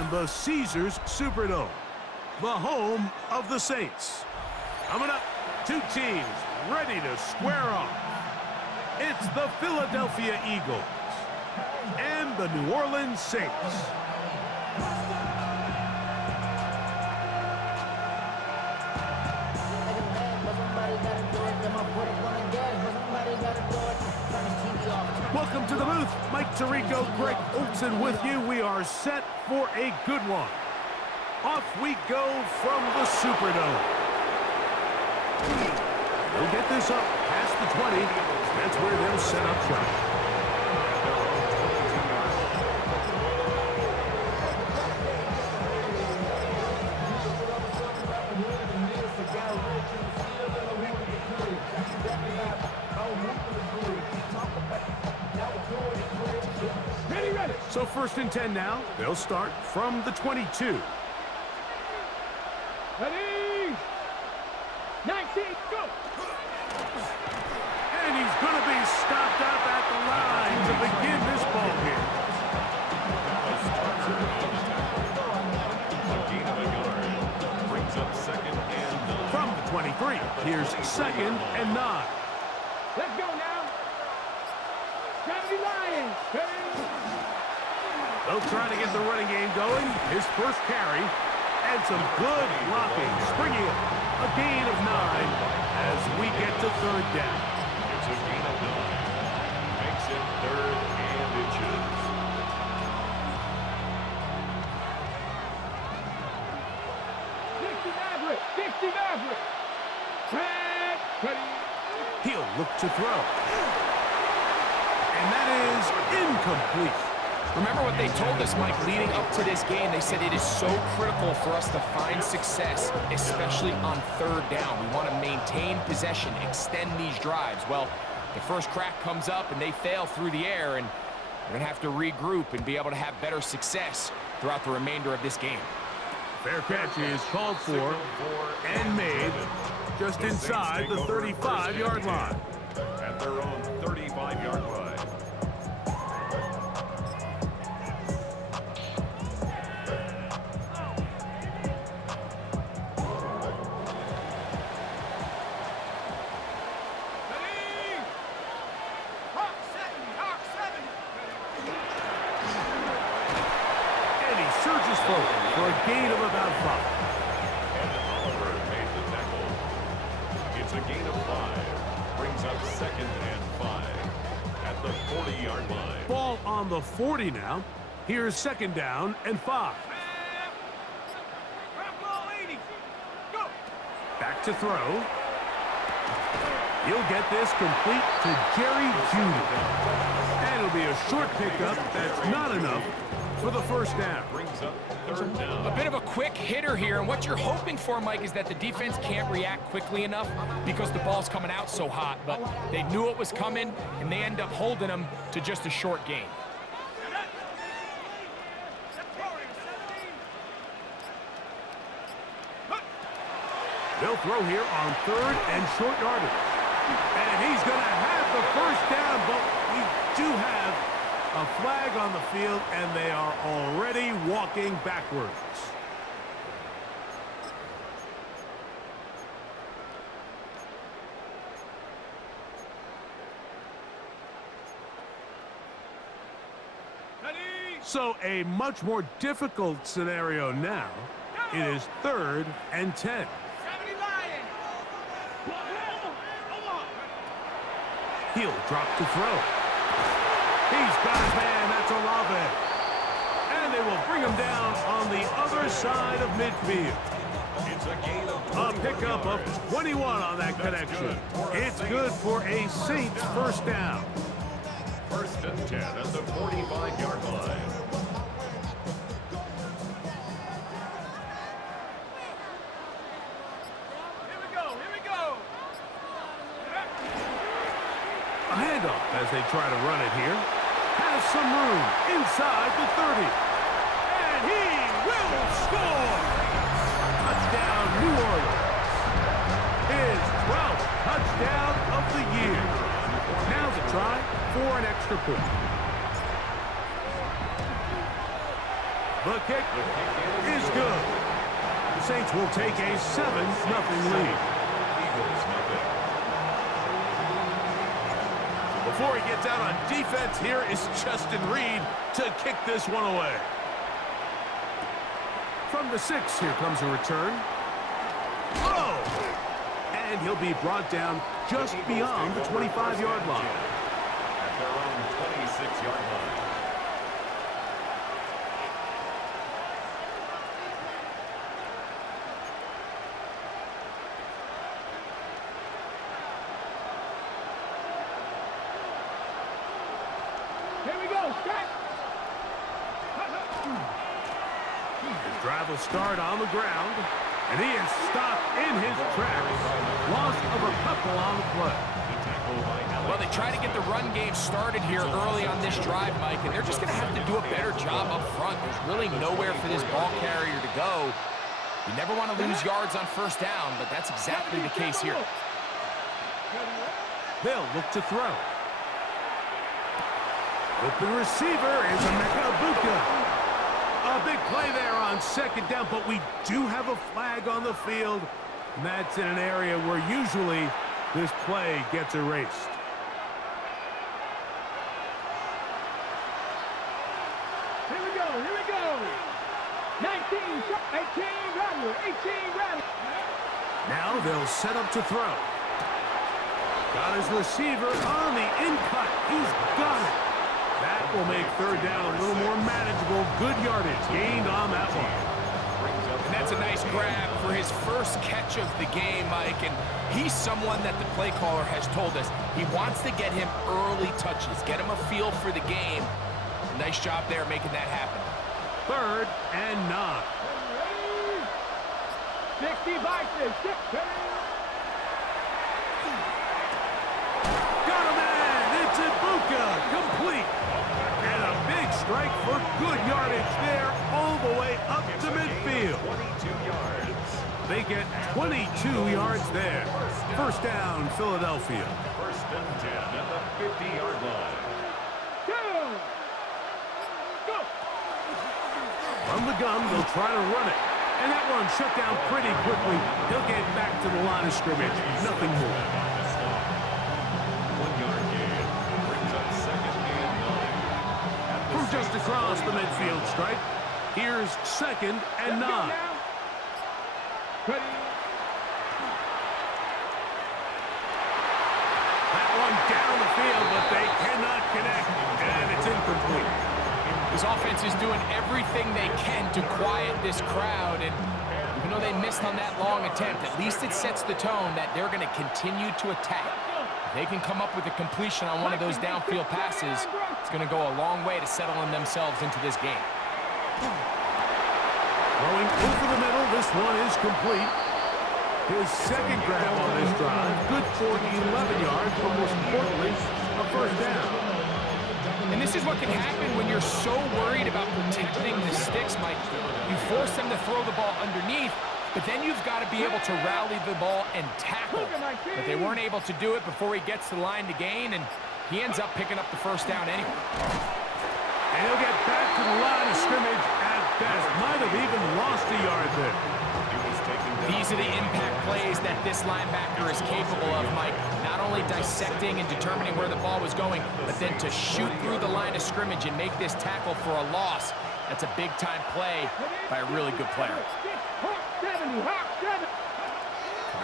and the Caesars Superdome, the home of the Saints. Coming up, two teams ready to square off. It's the Philadelphia Eagles and the New Orleans Saints. Welcome to the booth. Mike Tirico, Greg Olsen with you. We are set for a good one. Off we go from the Superdome. They'll get this up past the 20. That's where they'll set up shop. So 1st and 10 now. They'll start from the 22. Ready? 19, go! And he's going to be stopped up at the line to begin this ball game. Brings up 2nd and 9. From the 23, here's 2nd and 9. Let's go now. Gravity Lions. Ready? They'll try to get the running game going. His first carry. And some good blocking. Springing up a gain of 9 as we get to 3rd down. It's a gain of 9. Makes it 3rd and inches. 60 Maverick. 60 Maverick. Track. Ready? He'll look to throw. And that is incomplete. Remember what they told us, Mike, leading up to this game. They said it is so critical for us to find success, especially on 3rd down. We want to maintain possession, extend these drives. Well, the first crack comes up and they fail through the air, and we're going to have to regroup and be able to have better success throughout the remainder of this game. Fair catch is called for and made just inside the 35-yard line. At their own 35-yard line. Surges forward for a gain of about 5. And Oliver made the tackle. It's a gain of 5. Brings up 2nd and 5 at the 40-yard line. Ball on the 40 now. Here's 2nd down and 5. Back to throw. He'll get this complete to Jerry Jeudy. And it'll be a short pickup. That's not enough for the 1st down. Brings up 3rd down. A bit of a quick hitter here, and what you're hoping for, Mike, is that the defense can't react quickly enough because the ball's coming out so hot. But they knew it was coming, and they end up holding them to just a short gain. They'll throw here on 3rd and short yardage. And he's going to have the 1st down, but we do have a flag on the field, and they are already walking backwards. Ready? So a much more difficult scenario now. It is 3rd and 10. He'll drop to throw. He's got his man. That's Olave. And they will bring him down on the other side of midfield. It's a gain of A pickup of 21 on that connection. It's good for a Saints 1st down. 1st and 10 at the 45-yard line. A handoff as they try to run it here. Has some room inside the 30. And he will score! Touchdown, New Orleans. His 12th touchdown of the year. Now the try for an extra point. The kick is good. The Saints will take a 7-0 lead. Eagles nothing. Before he gets out on defense, here is Justin Reed to kick this one away. From the 6, here comes a return. Oh! And he'll be brought down just beyond the 25-yard line. At their own 26-yard line. Here we go, Scott. His drive will start on the ground, and he is stopped in his tracks. Loss of a couple on the play. Well, they try to get the run game started here early on this drive, Mike, and they're just going to have to do a better job up front. There's really nowhere for this ball carrier to go. You never want to lose yards on first down, but that's exactly the case here. They'll look to throw. Open receiver is Emeka Egbuka. A big play there on second down, but we do have a flag on the field. And that's in an area where usually this play gets erased. Here we go, here we go. 19, 18, Rattler, 18, Rattler. Now they'll set up to throw. Got his receiver on the in-cut. He's got it. That will make third down a little more manageable. Good yardage gained on that one. And that's a nice grab for his first catch of the game, Mike. And he's someone that the play caller has told us he wants to get him early touches, get him a feel for the game. Nice job there making that happen. 3rd and 9. 60 boxes, 6. Got a man. It's Egbuka. Complete. And a big strike for good yardage there all the way up to midfield. 22 yards. They get 22 yards there. First down, Philadelphia. First and 10 at the 50-yard line. Go! From the gun, they'll try to run it. And that one shut down pretty quickly. He'll get back to the line of scrimmage. Nothing more. 1-yard gain brings up second and 9. From just across the midfield stripe, here's 2nd and 9. Ready? That one down the field, but they cannot connect. And it's incomplete. This offense is doing everything they can to quiet this crowd, and even though they missed on that long attempt, at least it sets the tone that they're going to continue to attack. If they can come up with a completion on one of those downfield passes, it's going to go a long way to settling themselves into this game. Throwing over the middle, this one is complete. His second grab on this drive, good for 11 yards, but most importantly, a first down. And this is what can happen when you're so worried about protecting the sticks, Mike. You force them to throw the ball underneath, but then you've got to be able to rally the ball and tackle. But they weren't able to do it before he gets to the line to gain, and he ends up picking up the first down anyway. And he'll get back to the line of scrimmage at best. Might have even lost a yard there. These are the impact plays that this linebacker is capable of, Mike. Not only dissecting and determining where the ball was going, but then to shoot through the line of scrimmage and make this tackle for a loss. That's a big-time play by a really good player.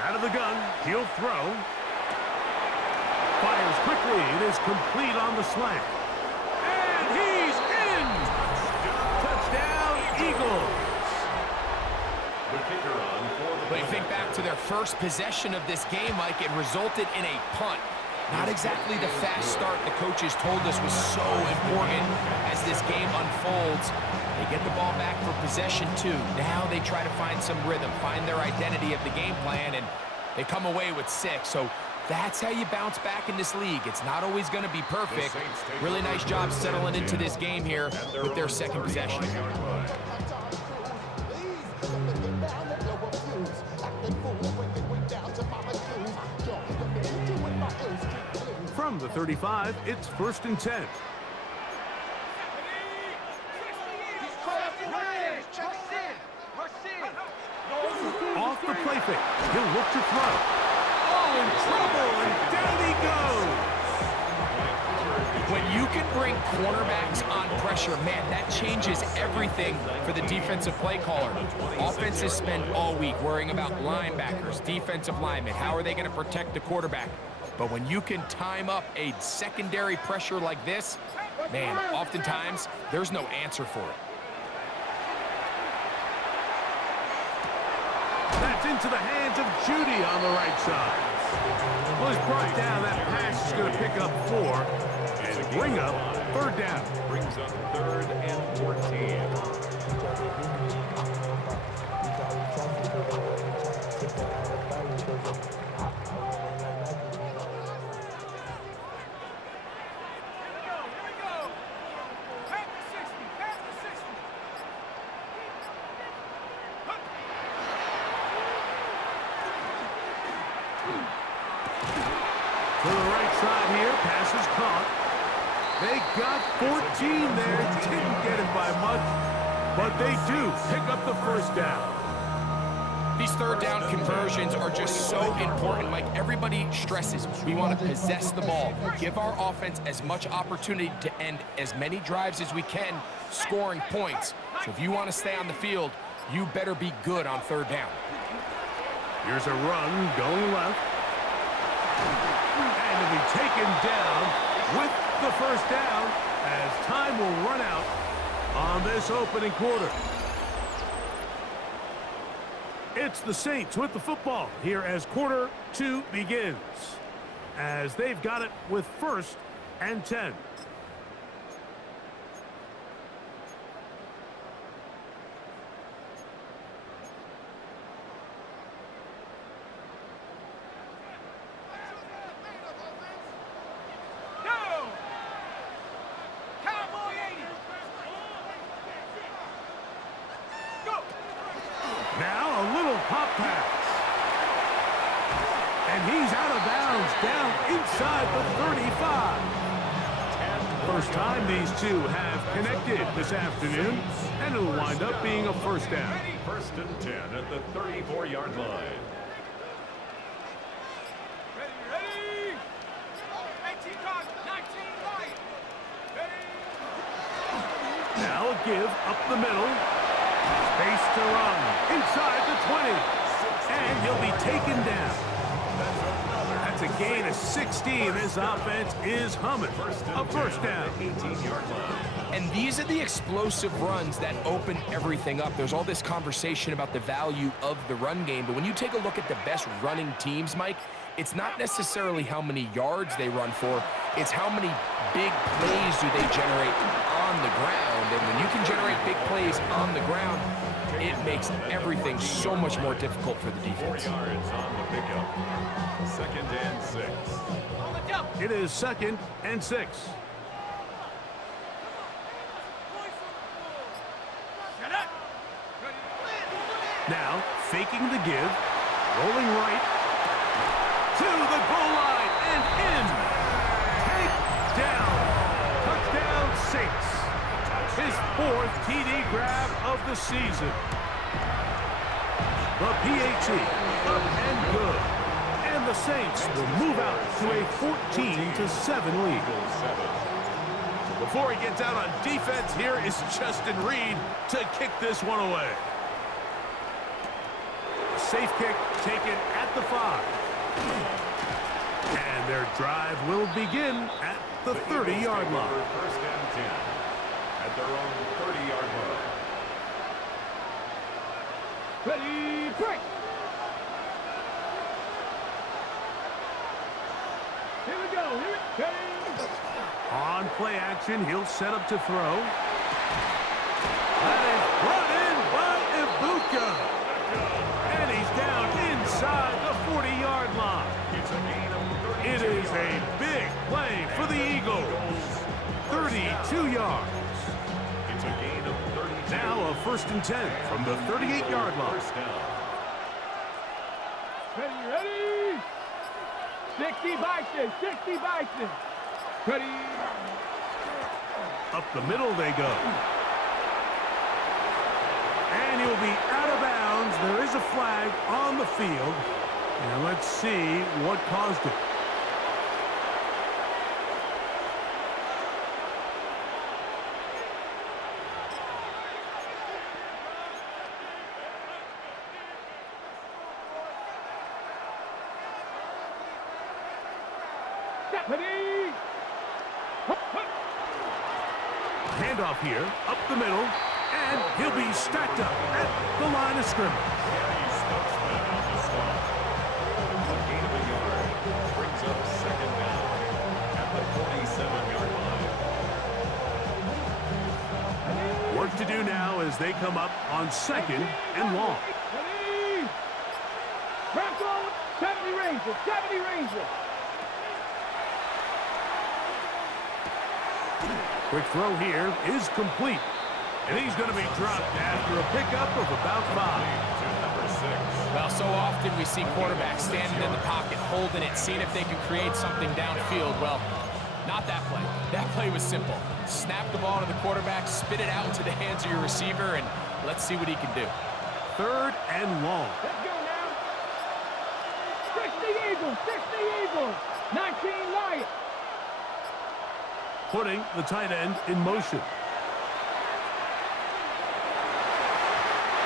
Out of the gun, he'll throw. Fires quickly. It is complete on the slant. And he's in! Touchdown, Eagles! But you think back to their first possession of this game, Mike, it resulted in a punt. Not exactly the fast start the coaches told us was so important as this game unfolds. They get the ball back for possession 2. Now they try to find some rhythm, find their identity of the game plan, and they come away with 6. So that's how you bounce back in this league. It's not always going to be perfect. Really nice job settling into this game here with their second possession. From the 35, it's 1st and 10. fake. He'll look to throw. Oh, in trouble, and down he goes. When you can bring cornerbacks on pressure, man, that changes everything for the defensive play caller. Offenses spend all week worrying about linebackers, defensive linemen. How are they going to protect the quarterback? But when you can time up a secondary pressure like this, man, oftentimes there's no answer for it. That's into the hands of Judy on the right side. Well, he's brought down. That pass is going to pick up 4 and bring up 3rd down. Brings up 3rd and 14. To the right side here, pass is caught. They got 14 there, didn't get it by much, but they do pick up the 1st down. These 3rd down conversions are just so important. Like everybody stresses, we want to possess the ball, give our offense as much opportunity to end as many drives as we can, scoring points. So if you want to stay on the field, you better be good on 3rd down. Here's a run going left. And to be taken down with the 1st down as time will run out on this opening quarter. It's the Saints with the football here as quarter 2 begins, as they've got it with 1st and 10. Now a little pop pass. And he's out of bounds down inside the 35. First time these two have connected this afternoon, and it'll wind up being a 1st down. 1st and 10 at the 34-yard line. Now a give up the middle. Space to run inside the 20. And he'll be taken down. That's a gain of 16. This offense is humming. A 1st down. 18-yard line. And these are the explosive runs that open everything up. There's all this conversation about the value of the run game, but when you take a look at the best running teams, Mike, it's not necessarily how many yards they run for, it's how many big plays do they generate on the ground. And when you can generate big plays on the ground, it makes everything so much more difficult for the defense. 4 yards on the pickup. 2nd and 6. It is 2nd and 6. Now, faking the give, rolling right, to the goal line, and in. Take down. Touchdown, Saints. His 4th TD grab of the season. The PAT, up and good. And the Saints will move out to a 14-7 lead. Before he gets out on defense, here is Justin Reed to kick this one away. Safe kick taken at the 5. And their drive will begin at the 30-yard line. 1st and 10 at their own 30-yard line. Ready, break. Here we go. On play action, he'll set up to throw. That is brought in by Ibuka. And he's down inside the 40-yard line. It's a gain of 32 It is a big play for the Eagles. 32 yards. It's a gain of 32. Now a 1st and 10 from the 38-yard line. 1st down. Ready. 60 Bison, 60 Bison. Ready. Up the middle they go. And he'll be out of bounds there is a flag on the field. And let's see what caused it. Ready? Handoff here, up the middle, and he'll be stacked up at the line of scrimmage. He stops that on the stop. A gain of a yard brings up second down at the 47-yard line. Work to do now as they come up on second and long. Ready? Crack on 70 Rangers, 70 Rangers. Quick throw here is complete. And he's going to be dropped after a pickup of about 5. To number 6. Well, so often we see quarterbacks standing in the pocket, holding it, seeing if they can create something downfield. Well, not that play. That play was simple. Snap the ball to the quarterback, spit it out into the hands of your receiver, and let's see what he can do. Third and long. Let's go now. 60 Eagles, 60 Eagles. 19 Lions. Putting the tight end in motion.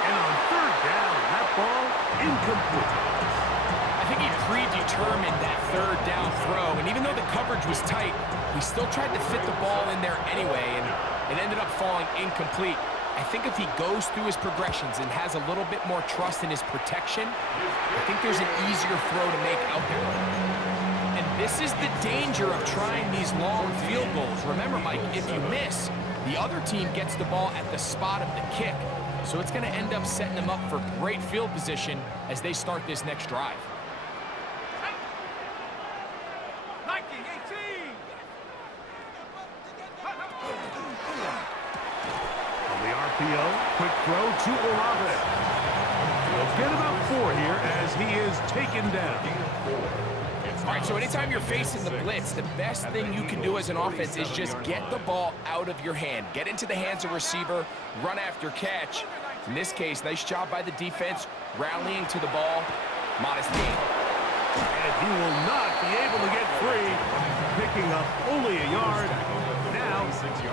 And on third down, that ball incomplete. I think he predetermined that third down throw, and even though the coverage was tight, he still tried to fit the ball in there anyway, and it ended up falling incomplete. I think if he goes through his progressions and has a little bit more trust in his protection, I think there's an easier throw to make out there. And this is the danger of trying these long field goals. Remember, Mike, if you miss, the other team gets the ball at the spot of the kick. So it's going to end up setting them up for great field position as they start this next drive. Viking 18. On the RPO, quick throw to Olave. He'll get about 4 here as he is taken down. All right, so anytime you're facing the blitz, the best thing you can do as an offense is just get the ball out of your hand. Get into the hands of receiver, run after catch. In this case, nice job by the defense, rallying to the ball. Modest gain. And he will not be able to get free, picking up only a yard. Now,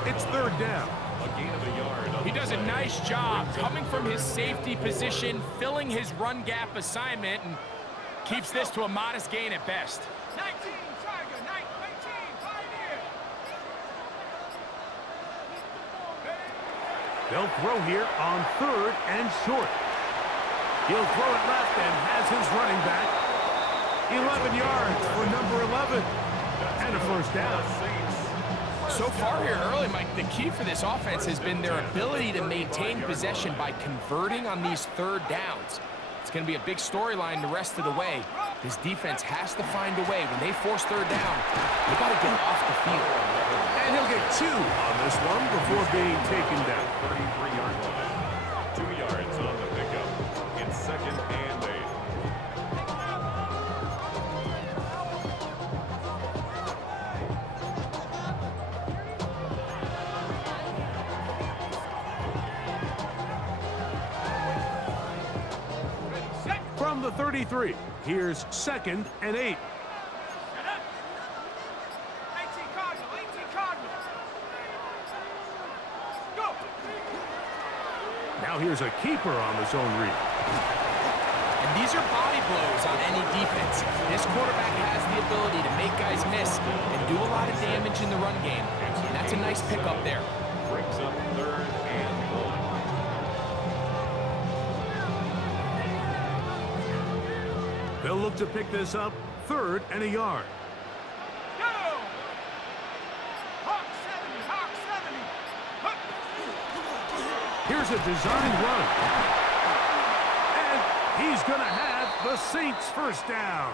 it's third down. A gain of a yard. He does a nice job coming from his safety position, filling his run gap assignment, and keeps this to a modest gain at best. 19 Tiger, 19 Pioneer. They'll throw here on third and short. He'll throw it left and has his running back. 11 yards for number 11. And a first down. So far here early, Mike, the key for this offense has been their ability to maintain possession by converting on these third downs. It's going to be a big storyline the rest of the way. This defense has to find a way. When they force third down, they got to get off the field. And he'll get 2 on this one before being taken down. 33-yard line. 2 yards on the pickup. In second and 8. From the 33, here's second and 8. 18 Cardinal, 18 Cardinal. Go. Now here's a keeper on the zone read. And these are body blows on any defense. This quarterback has the ability to make guys miss and do a lot of damage in the run game. And that's a nice pickup there. Brings up third and 1. They'll look to pick this up third and a yard. Go. Hawk 70, Hawk 70. Huck. Here's a design run. And he's going to have the Saints first down.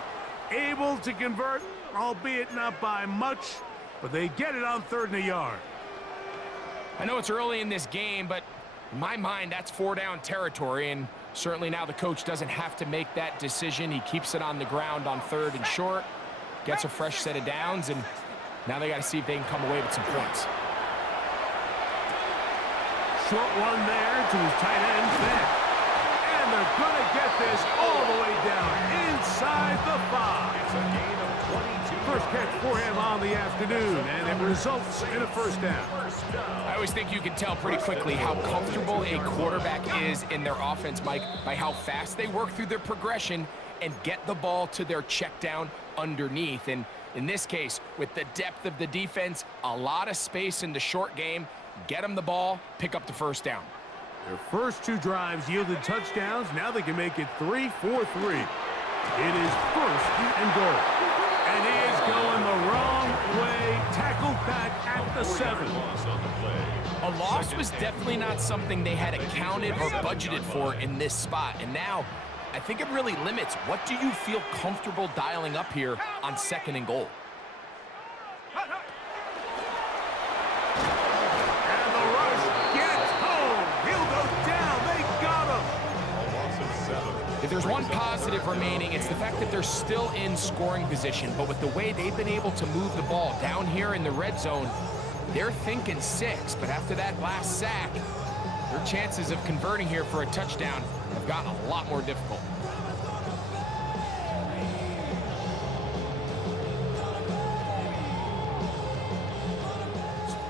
Able to convert, albeit not by much, but they get it on third and a yard. I know it's early in this game, but in my mind, that's 4-down territory, and certainly now the coach doesn't have to make that decision. He keeps it on the ground on third and short, gets a fresh set of downs, and now they got to see if they can come away with some points. Short one there to his tight end, Fant. And they're gonna get this all the way down inside the 5. It's a gain of 22. First catch for him on the afternoon, and it results in a first down. I always think you can tell pretty quickly how comfortable a quarterback is in their offense, Mike, by how fast they work through their progression and get the ball to their check down underneath. And in this case, with the depth of the defense, a lot of space in the short game, get them the ball, pick up the first down. Their first 2 drives yielded touchdowns. Now they can make it 3-4-3. It is first and goal. And he is going the wrong way. Tackled back at the 7. A loss was definitely not something they had accounted or budgeted for in this spot. And now, I think it really limits what do you feel comfortable dialing up here on 2nd and goal. And the rush gets home. He'll go down. They got him. A loss of 7. If there's one positive remaining, it's the fact that they're still in scoring position. But with the way they've been able to move the ball down here in the red zone, they're thinking 6. But after that last sack, their chances of converting here for a touchdown have gotten a lot more difficult.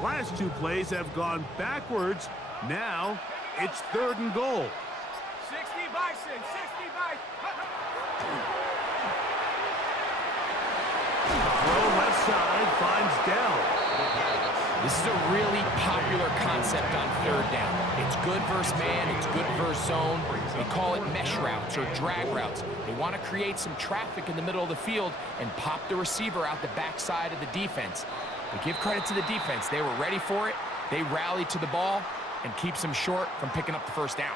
Last 2 plays have gone backwards. Now it's 3rd and goal. 60 Bison, 60 Bison. Throw left side finds Dell. This is a really popular concept on 3rd down. It's good versus man, it's good versus zone. They call it mesh routes or drag routes. They want to create some traffic in the middle of the field and pop the receiver out the backside of the defense. But give credit to the defense. They were ready for it. They rallied to the ball and keeps them short from picking up the first down.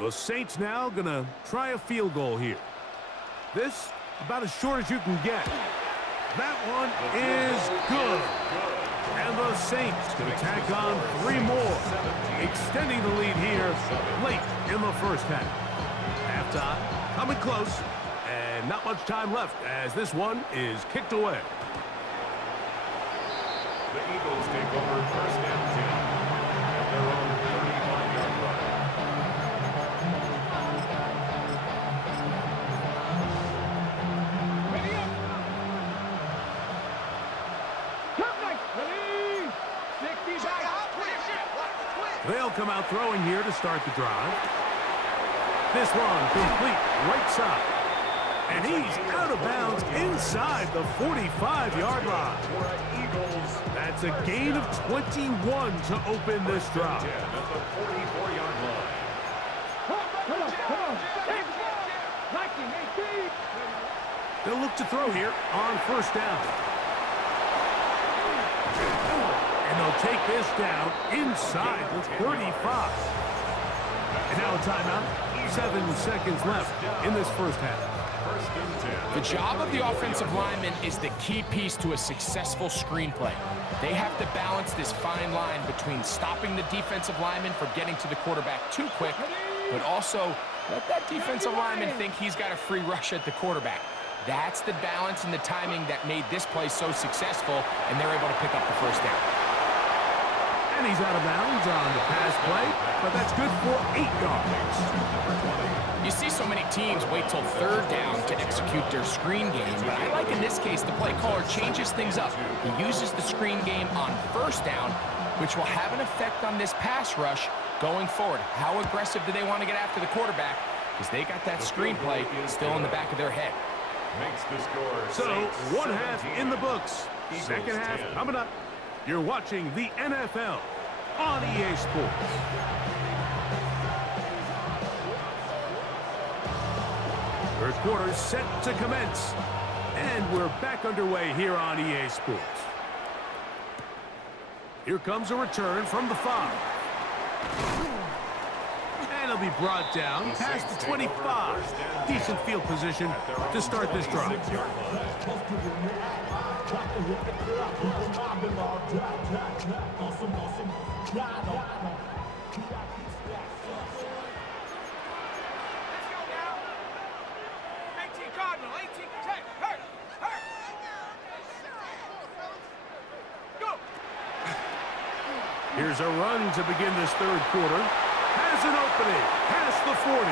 The Saints now gonna try a field goal here. This about as short as you can get. That one is good. And the Saints gonna tack on 3 more, extending the lead here late in the first half. Halftime coming close, and not much time left as this one is kicked away. The Eagles take over first and 10 at their own 35-yard line. Ready up. Come back. Ready. 60 Bison. They'll come out throwing here to start the drive. This one complete right side. And he's out of bounds inside the 45-yard line. That's a gain of 21 to open this drive. At the 44-yard line. Come on. 19, 18. They'll look to throw here on first down. And they'll take this down inside the 35. And now a timeout. 7 seconds left in this first half. First and 10. The job of the offensive lineman is the key piece to a successful screenplay. They have to balance this fine line between stopping the defensive lineman from getting to the quarterback too quick, but also let that defensive lineman think he's got a free rush at the quarterback. That's the balance and the timing that made this play so successful, and they're able to pick up the first down. And he's out of bounds on the pass play, but that's good for 8 yards. You see so many teams wait till 3rd down to execute their screen game, but I like in this case the play caller changes things up. He uses the screen game on 1st down, which will have an effect on this pass rush going forward. How aggressive do they want to get after the quarterback? Because they got that screenplay still in the back of their head. Makes the score. So, Saints one half 17. in the books. Eagles Second half 10. coming up. You're watching the NFL on EA Sports. Third quarter set to commence. And we're back underway here on EA Sports. Here comes a return from the 5. And it'll be brought down past the 25. Decent field position to start this drive. Cardinal, 18, check, hurt, go! Here's a run to begin this third quarter. Has an opening. Past the 40.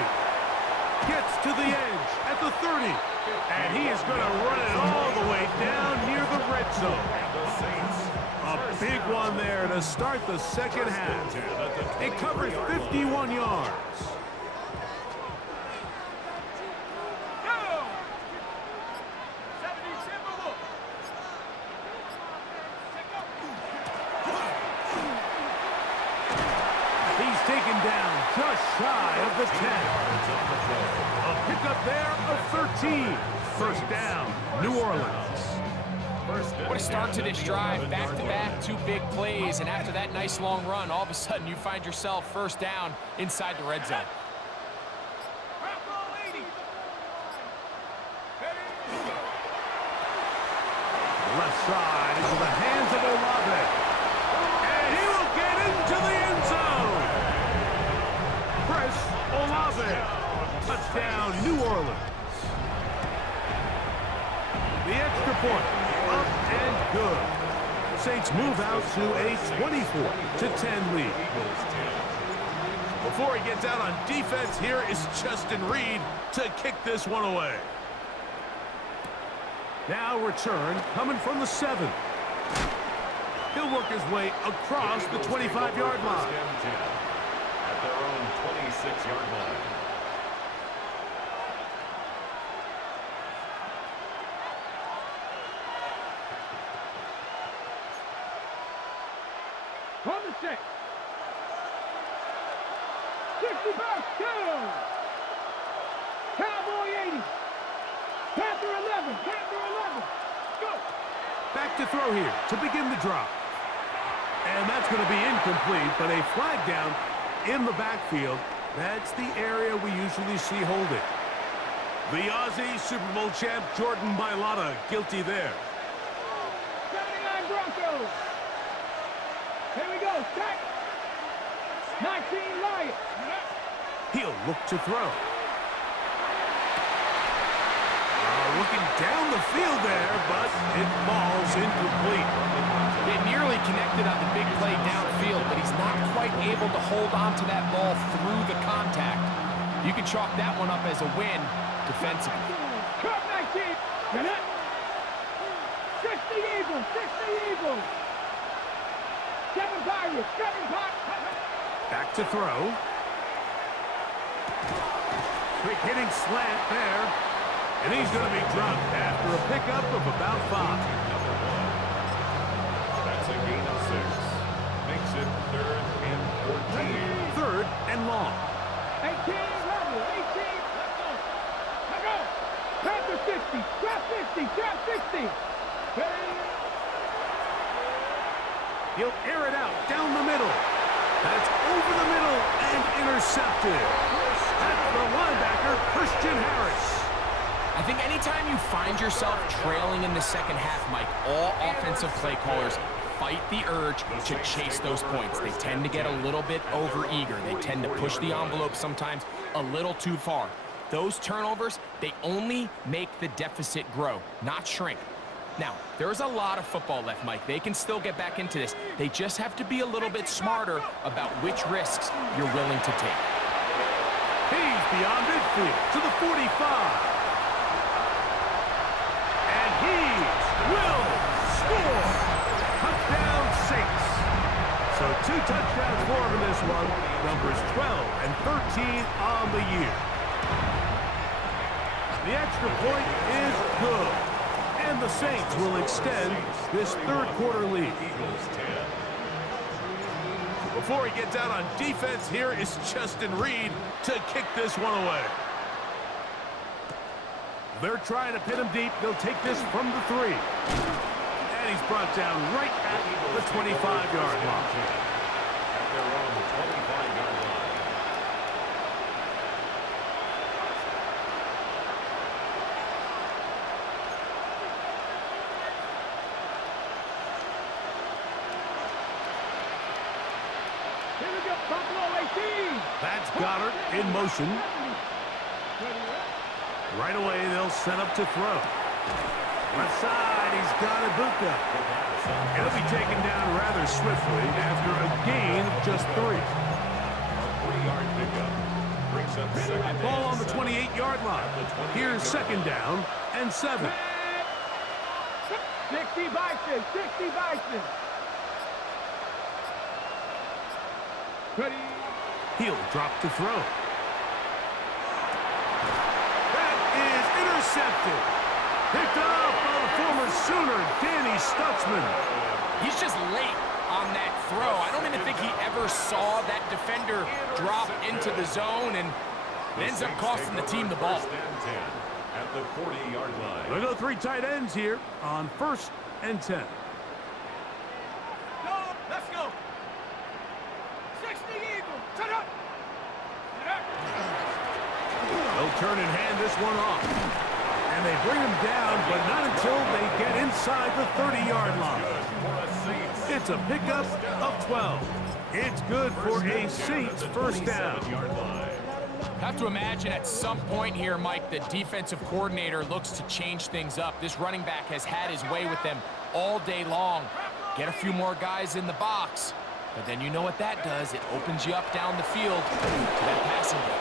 Gets to the edge at the 30. And he is going to run it all the way down near the red zone. A big one there to start the second half. It covers 51 yards. He's taken down just shy of the 10. A pickup there of 13. First down, New Orleans. What a start to this drive. Back-to-back, 2 big plays, and after that nice long run, all of a sudden you find yourself first down inside the red zone. Left side into the hands of Olave. And he will get into the end zone. Chris Olave. Touchdown, New Orleans. The extra point. Up and good. Saints move out to a 24-10 lead. Before he gets out on defense, here is Justin Reed to kick this one away. Now return coming from the 7. He'll work his way across the 25-yard line. At their own 26-yard line. On the 6. 60-back, down. Cowboy 80. Panther 11. Panther 11. Go. Back to throw here to begin the drop. And that's going to be incomplete, but a flag down in the backfield. That's the area we usually see holding. The Aussie Super Bowl champ Jordan Mailata guilty there. 79 Broncos. Here we go. Stack. 19 Lions. He'll look to throw. Looking down the field there, but it falls incomplete. They nearly connected on the big play downfield, but he's not quite able to hold on to that ball through the contact. You can chalk that one up as a win defensively. Cut 19. Get it. 60 Eagles. 60 Eagles. 7 Pirates. 7 Pirates. Back to throw. Quick hitting slant there. And he's going to be dropped after a pickup of about 5. That's a gain of 6. Makes it 3rd and 14. 3rd and long. 18, level, 18. Let's go. Let's go. Panther 60. Trap 50. Trap 60. He'll air it out down the middle. That's over the middle and intercepted. That's the linebacker, Christian Harris. I think anytime you find yourself trailing in the second half, Mike, all offensive play callers fight the urge to chase those points. They tend to get a little bit over-eager. They tend to push the envelope sometimes a little too far. Those turnovers, they only make the deficit grow, not shrink. Now, there's a lot of football left, Mike. They can still get back into this. They just have to be a little bit smarter about which risks you're willing to take. He's beyond midfield to the 45. Will score. Touchdown Saints. So 2 touchdowns for him in this one. Numbers 12 and 13 on the year. The extra point is good. And the Saints will extend this third quarter lead. Before he gets out on defense, here is Justin Reed to kick this one away. They're trying to pin him deep. They'll take this from the 3. And he's brought down right at the 25-yard line. At their own 25-yard line. Here we go. Buffalo 18. That's Goddard in motion. Right away, they'll set up to throw. Left side, he's got Ibuka. It'll be taken down rather swiftly after a gain of just 3. A 3-yard pickup brings up second Ball on and the 28-yard line. Here's second down and 7. 60 Bison, 60 Bison. Ready. He'll drop to throw. That is intercepted. Picked up by the former Sooner, Danny Stutzman. He's just late on that throw. I don't even think he ever saw that defender drop into the zone, and it ends up costing the team the ball. First and 10 at the 40-yard line. We'll go 3 tight ends here on 1st and 10. Go, let's go. 60 Eagle, shut up. They'll turn and hand this one off. And they bring him down, but not until they get inside the 30-yard line. It's a pickup of 12. It's good for a Saints first down. Have to imagine at some point here, Mike, the defensive coordinator looks to change things up. This running back has had his way with them all day long. Get a few more guys in the box. But then you know what that does. It opens you up down the field to that passing game.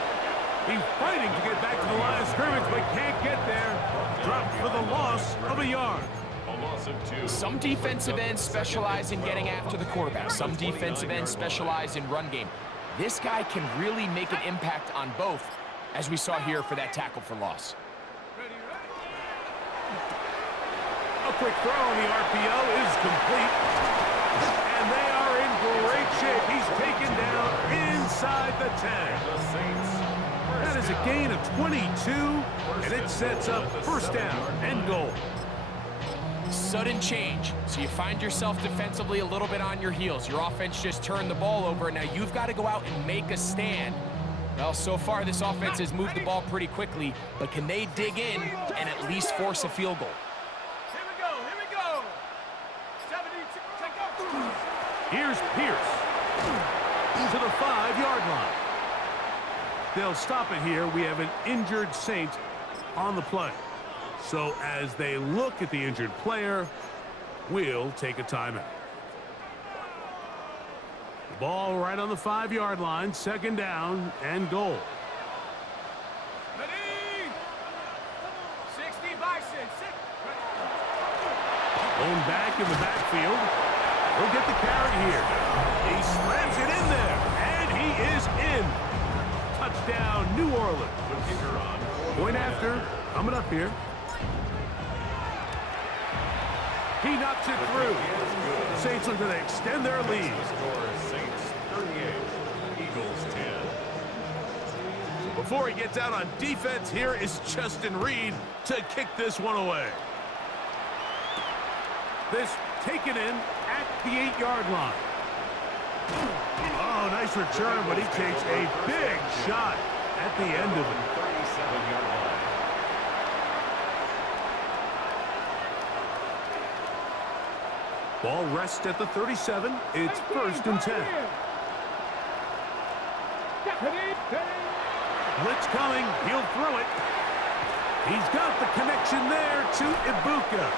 He's fighting to get back to the line of scrimmage, but can't get there. Dropped for the loss of a yard. A loss of 2. Some defensive ends specialize in getting after the quarterback. Some defensive ends specialize in run game. This guy can really make an impact on both, as we saw here for that tackle for loss. A quick throw on the RPO is complete. And they are in great shape. He's taken down inside the 10. That is a gain of 22, and it sets up first down and goal. Sudden change. So you find yourself defensively a little bit on your heels. Your offense just turned the ball over, and now you've got to go out and make a stand. Well, so far this offense has moved the ball pretty quickly, but can they dig in and at least force a field goal? Here we go. 72, check out. Here's Pierce to the 5-yard line. They'll stop it here. We have an injured Saint on the play. So as they look at the injured player, we'll take a timeout. The ball right on the 5-yard line, second down and goal. Ready. 60 Bison, 6. Blown back in the backfield. He'll get the carry here. He slams it in there, and he is in. Touchdown, New Orleans. Point after, coming up here. He knocks it through. The Saints are going to extend their lead. Saints 38, Eagles 10. Before he gets out on defense, here is Justin Reed to kick this one away. This taken in at the 8-yard line. Oh, nice return, but he takes a big shot at the end of it. 37-yard line. Ball rests at the 37. It's first and 10. Blitz coming. He'll throw it. He's got the connection there to Ibuka.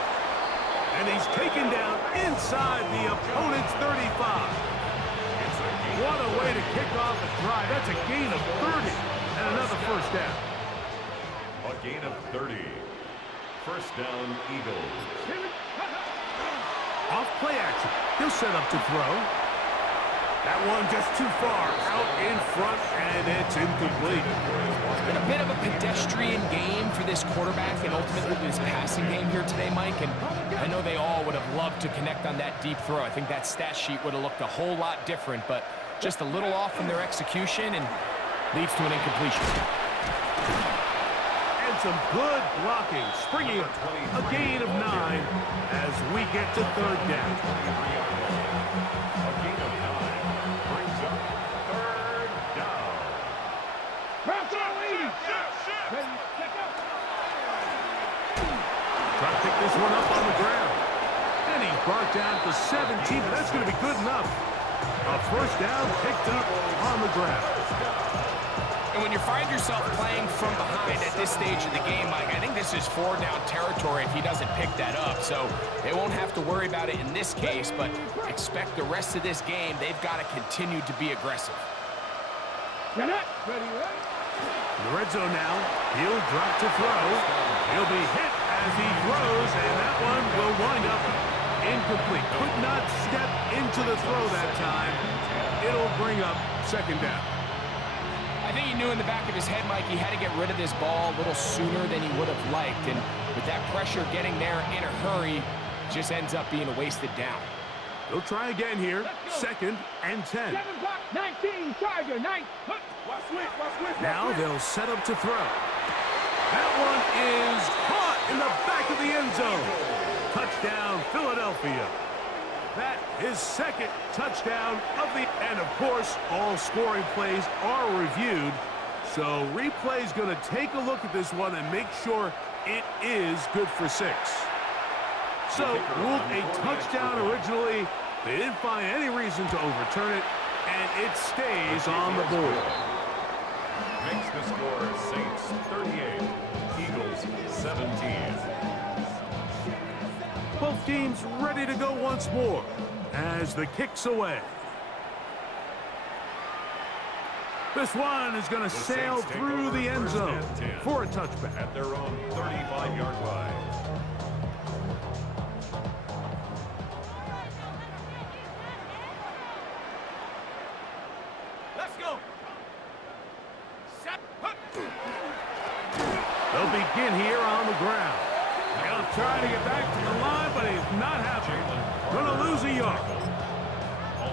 And he's taken down inside the opponent's 35. What a way to kick off a drive. That's a gain of 30 and another first down. A gain of 30. First down, Eagles. Off play action. He'll set up to throw. That one just too far out in front, and it's incomplete. It's been a bit of a pedestrian game for this quarterback and ultimately this passing game here today, Mike. And I know they all would have loved to connect on that deep throw. I think that stat sheet would have looked a whole lot different, but just a little off in their execution and leads to an incompletion. And some good blocking, springing a gain of 9 as we get to third down. A gain of 9 brings up third down. Try to pick this one up on the ground. And he's brought down to 17, but that's going to be good enough. A first down picked up on the ground. And when you find yourself playing from behind at this stage of the game, Mike, I think this is 4-down territory if he doesn't pick that up. So they won't have to worry about it in this case, but expect the rest of this game, they've got to continue to be aggressive. You're not ready, ready? In the red zone now, he'll drop to throw. He'll be hit as he throws, and that one will wind up incomplete. Could not step into the throw that time. It'll bring up second down. I think he knew in the back of his head, Mike, he had to get rid of this ball a little sooner than he would have liked. And with that pressure getting there in a hurry, just ends up being a wasted down. He'll try again here. Second and 10. 7 block, 19, Charger, 9. Watch switch. Now they'll set up to throw. That one is caught in the back of the end zone. Touchdown, Philadelphia. That is second touchdown of the... And, of course, all scoring plays are reviewed. So replay's going to take a look at this one and make sure it is good for 6. So, ruled a touchdown originally. They didn't find any reason to overturn it, and it stays on the board. Makes the score Saints 38, Eagles 17. Both teams ready to go once more as the kick's away. This one is going to sail through the end zone for a touchback. At their own 35-yard line. Let's go. Set. They'll begin here on the ground. He'll try to get back to the line, but he's not happy. Going to lose a yard.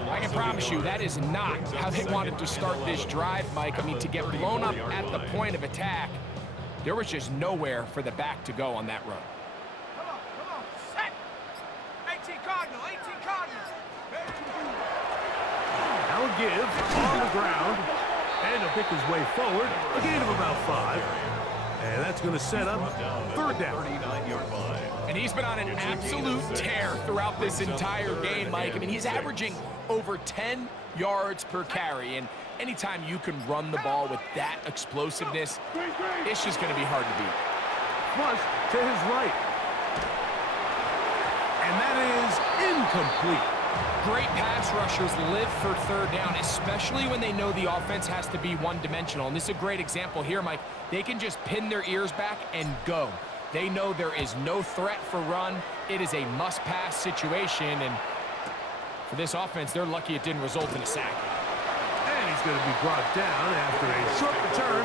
I can promise you that is not how they wanted to start this drive, Mike. I mean, to get blown up at the point of attack, there was just nowhere for the back to go on that run. Come on, set. 18 Cardinal. Now a give on the ground, and he'll pick his way forward. A gain of about 5. And that's going to set up third down. 39-yard line. And he's been on an absolute tear throughout this entire game, Mike. I mean, he's averaging over 10 yards per carry. And anytime you can run the ball with that explosiveness, it's just going to be hard to beat. Flush to his right. And that is incomplete. Great pass rushers live for third down, especially when they know the offense has to be one-dimensional. And this is a great example here, Mike. They can just pin their ears back and go. They know there is no threat for run. It is a must-pass situation, and for this offense, they're lucky it didn't result in a sack. And he's going to be brought down after a short return,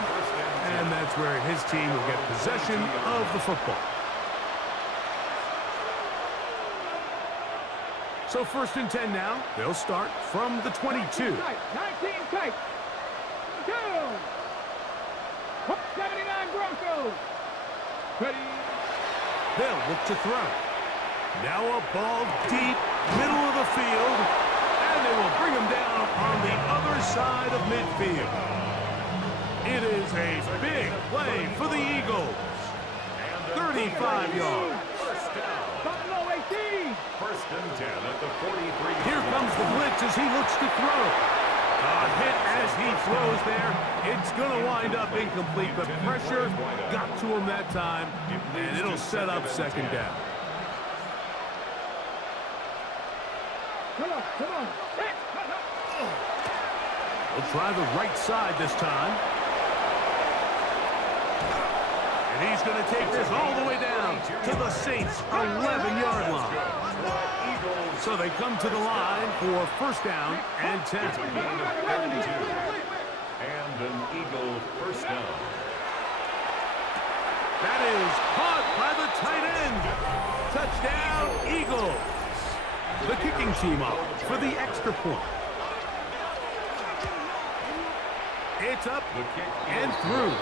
and that's where his team will get possession of the football. So first and 10 now. They'll start from the 22. 19 tight. 2. 79 Broncos. Ready. They'll look to throw. Now a ball deep, middle of the field, and they will bring him down on the other side of midfield. It is a big play for the Eagles. 35 yards. Buffalo 18. First and 10 at the 43. Here comes the blitz as he looks to throw. A hit as he throws there. It's going to wind up incomplete. The pressure got to him that time, and it'll set up second down. Come on. He'll try the right side this time. And he's going to take this all the way down to the Saints' 11-yard line. So they come to the line for first down and 10. And an Eagle first down. That is caught by the tight end. Touchdown, Eagles. The kicking team up for the extra point. It's up and through.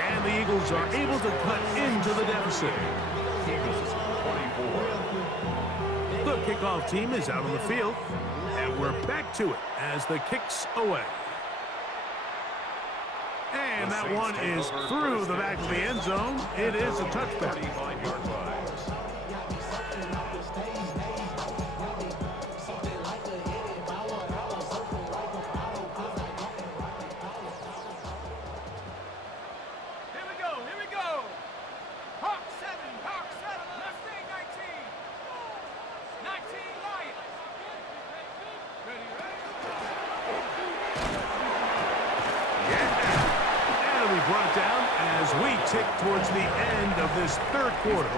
And the Eagles are able to cut into the deficit. Eagles 24. The kickoff team is out on the field, and we're back to it as the kick's away. And that one is through the back of the end zone. It is a touchback. 35-yard line. as we tick towards the end of this third quarter.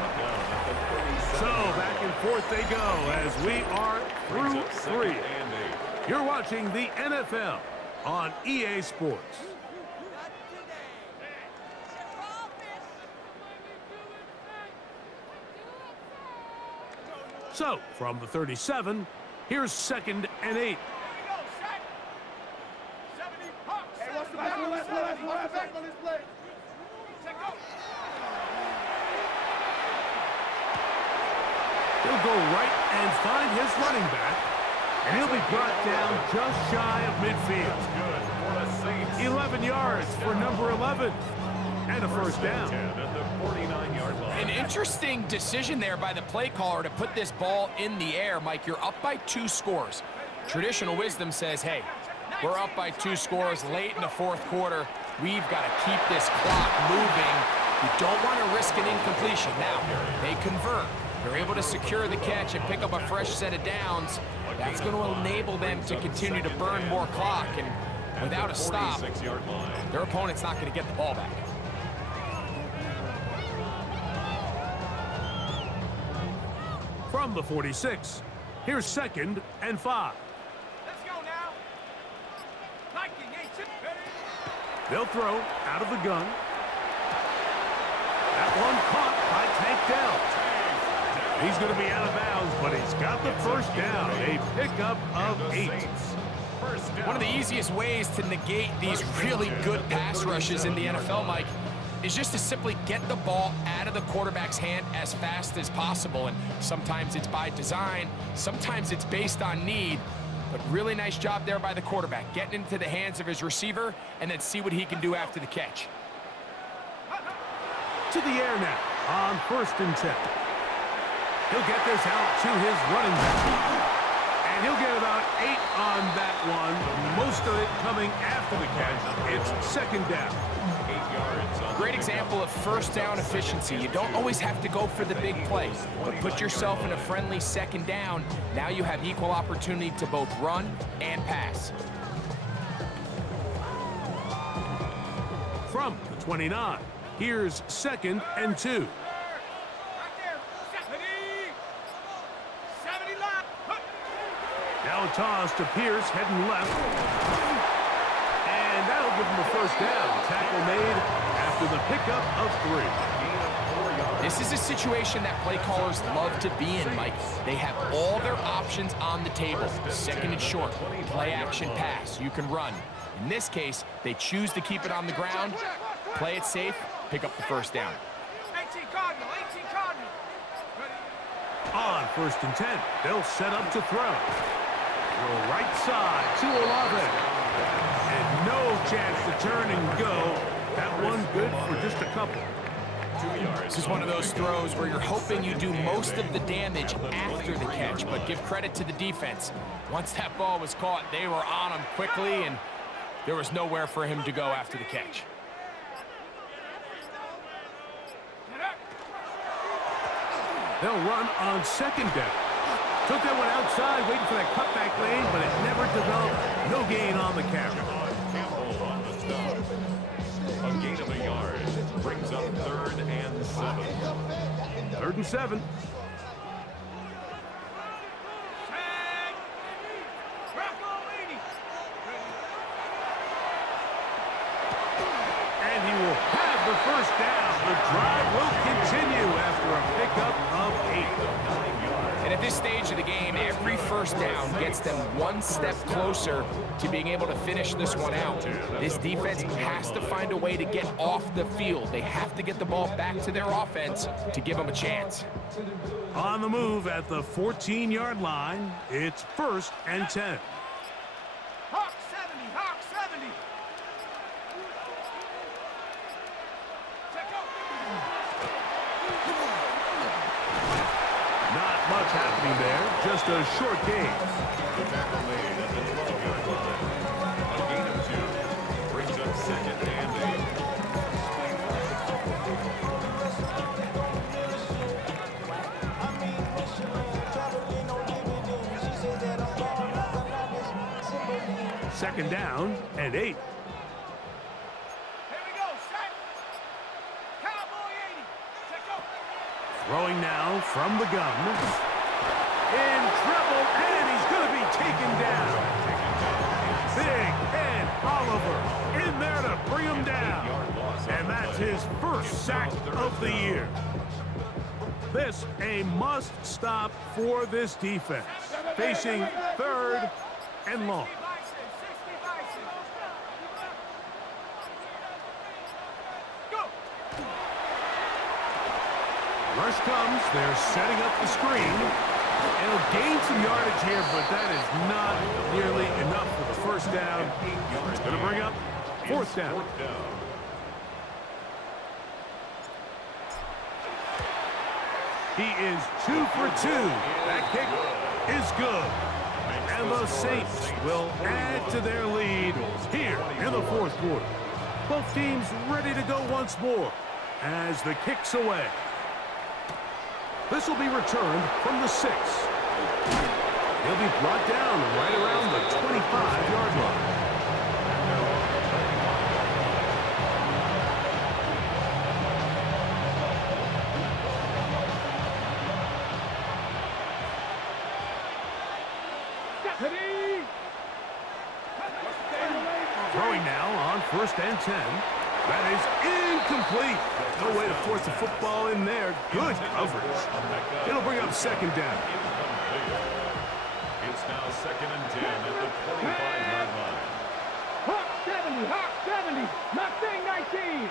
So back and forth they go as we are through three. You're watching the NFL on EA Sports. So from the 37, here's 2nd and 8. He'll go right and find his running back, and he'll be brought down just shy of midfield. 11 yards for number 11, and a first down. An interesting decision there by the play caller to put this ball in the air. Mike, you're up by 2 scores. Traditional wisdom says, hey, we're up by 2 scores late in the fourth quarter. We've got to keep this clock moving. We don't want to risk an incompletion. Now, they convert. They're able to secure the catch and pick up a fresh set of downs. That's going to enable them to continue to burn more clock. And without a stop, their opponent's not going to get the ball back. From the 46, here's 2nd and 5. Let's go now. Viking ain't it? They'll throw out of the gun. That one caught by Tank Dell. He's going to be out of bounds, but he's got the first down. A pickup of 8. One of the easiest ways to negate these really good pass rushes in the NFL, Mike, is just to simply get the ball out of the quarterback's hand as fast as possible. And sometimes it's by design, sometimes it's based on need. But really nice job there by the quarterback, getting into the hands of his receiver and then see what he can do after the catch. To the air now on 1st and 10. He'll get this out to his running back. And he'll get about 8 on that one. Most of it coming after the catch. It's 2nd down. 8 yards. Great example of first down efficiency. You don't always have to go for the big play, but put yourself in a friendly 2nd down. Now you have equal opportunity to both run and pass. From the 29, here's 2nd and 2. Now a toss to Pierce, heading left. And that'll give him the first down. Tackle made after the pickup of 3. This is a situation that play callers love to be in, Mike. They have all their options on the table. 2nd and short, play action pass. You can run. In this case, they choose to keep it on the ground, play it safe, pick up the first down. 18 Cardinal, 18 Cardinal. On 1st and 10, they'll set up to throw. Throw right side to Olave. And no chance to turn and go. That one good for just a couple. 2 yards. This is one of those throws where you're hoping you do most of the damage after the catch, but give credit to the defense. Once that ball was caught, they were on him quickly, and there was nowhere for him to go after the catch. They'll run on 2nd down. Took that one outside, waiting for that cutback lane, but it never developed. No gain on the carry. Campbell on the stop. A gain of a yard brings up 3rd and 7. 3rd and 7. And he will have the first down. The drive will continue after a pickup of 8. And at this stage of the game, every first down gets them one step closer to being able to finish this one out. This defense has to find a way to get off the field. They have to get the ball back to their offense to give them a chance. On the move at the 14-yard line, it's 1st and 10. Hawk 70, Hawk 70. Check out. Not much happening there, just a short game. The tackle made at the 12-yard line. A gain of 2 brings up 2nd and 2nd down and 8. Here we go, set. Throwing now from the gun. In trouble, and he's going to be taken down. Big Ed Oliver in there to bring him down. And that's his first sack of the year. This a must-stop for this defense. Facing third and long. Rush comes. They're setting up the screen. It'll gain some yardage here, but that is not nearly enough for the first down. It's going to bring up fourth down. He is 2 for 2. That kick is good. And the Saints will add to their lead here in the fourth quarter. Both teams ready to go once more as the kick's away. This will be returned from the 6. He'll be brought down right around the 25-yard line. Throwing now on 1st and 10. That is incomplete. No way to force the football in there. Good coverage. It'll bring up second down. It's now 2nd and 10 at the 25-yard line. Hawk 70, Hawk 70, Mustang 19.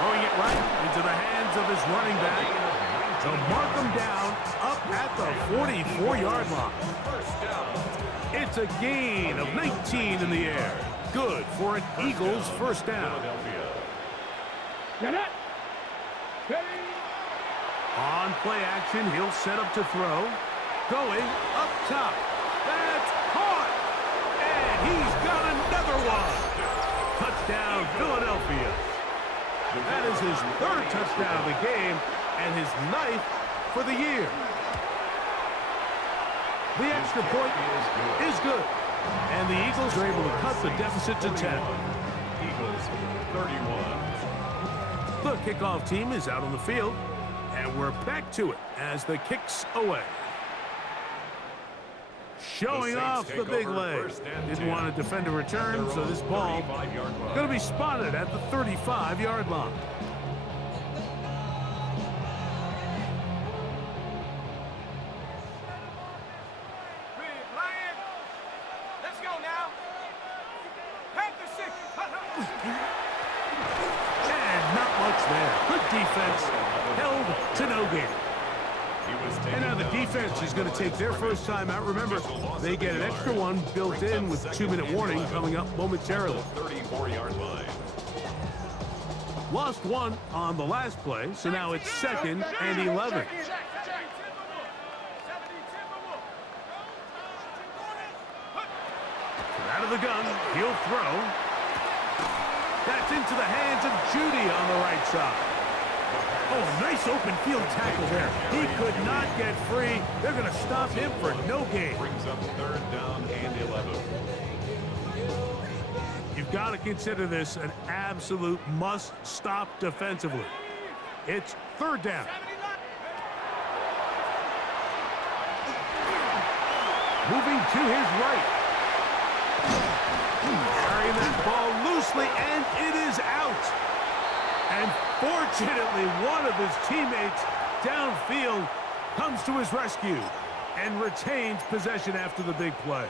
Throwing it right into the hands of his running back. To mark him down up at the 44-yard line. It's a gain of 19 in the air. Good for an Eagles first down. On play action, he'll set up to throw. Going up top. That's caught. And he's got another one. Touchdown, Philadelphia. That is his 3rd touchdown of the game and his 9th for the year. The extra point is good. And the Eagles are able to cut the deficit to 10. Eagles 31. The kickoff team is out on the field. And we're back to it as the kick's away. Showing off the big leg. Didn't want to defend a return, so this ball going to be spotted at the 35-yard line. Let's go now. Panther 6. And not much there. Good defense. Held to no gain. And now the defense is going to take their first time out. Remember, they get an extra one built in with 2-minute warning coming up momentarily. 34-yard line. Lost one on the last play, so now it's 2nd and 11. Out of the gun, he'll throw. That's into the hands of Judy on the right side. Oh, nice open field tackle there. He could not get free. They're going to stop him for no gain. Brings up 3rd down and 11. You've got to consider this an absolute must-stop defensively. It's 3rd down. Moving to his right. Carrying that ball loosely, and it is out. And fortunately, one of his teammates downfield comes to his rescue and retains possession after the big play.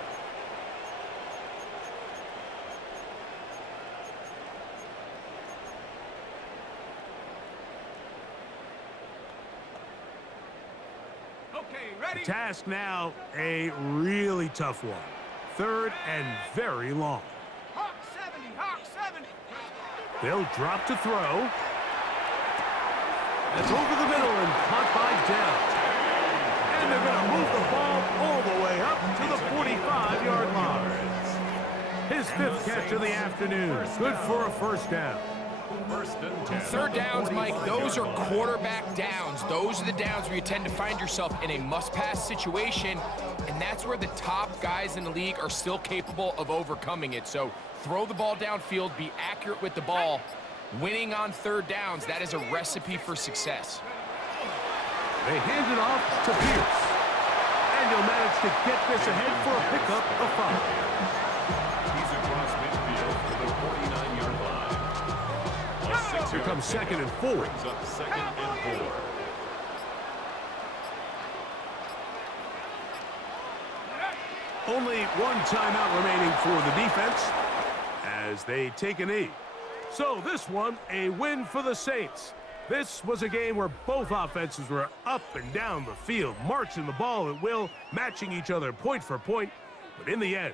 Okay, ready? The task now, a really tough one. 3rd and very long. Hawk 70, Hawk 70. They'll drop to throw. That's over the middle and caught by Dell. And they're going to move the ball all the way up to the 45-yard line. His 5th catch of the afternoon. Good for a first down. 1st and 10. 3rd downs, Mike, those are quarterback downs. Those are the downs where you tend to find yourself in a must-pass situation, and that's where the top guys in the league are still capable of overcoming it. So throw the ball downfield, be accurate with the ball, Winning on third downs, that is a recipe for success. They hand it off to Pierce. And he'll manage to get this ahead for a pickup of 5. He's across midfield to the 49-yard line. Here comes 2nd and 4. Brings up 2nd and 4. Only one timeout remaining for the defense as they take a knee. So this one, a win for the Saints. This was a game where both offenses were up and down the field, marching the ball at will, matching each other point for point. But in the end,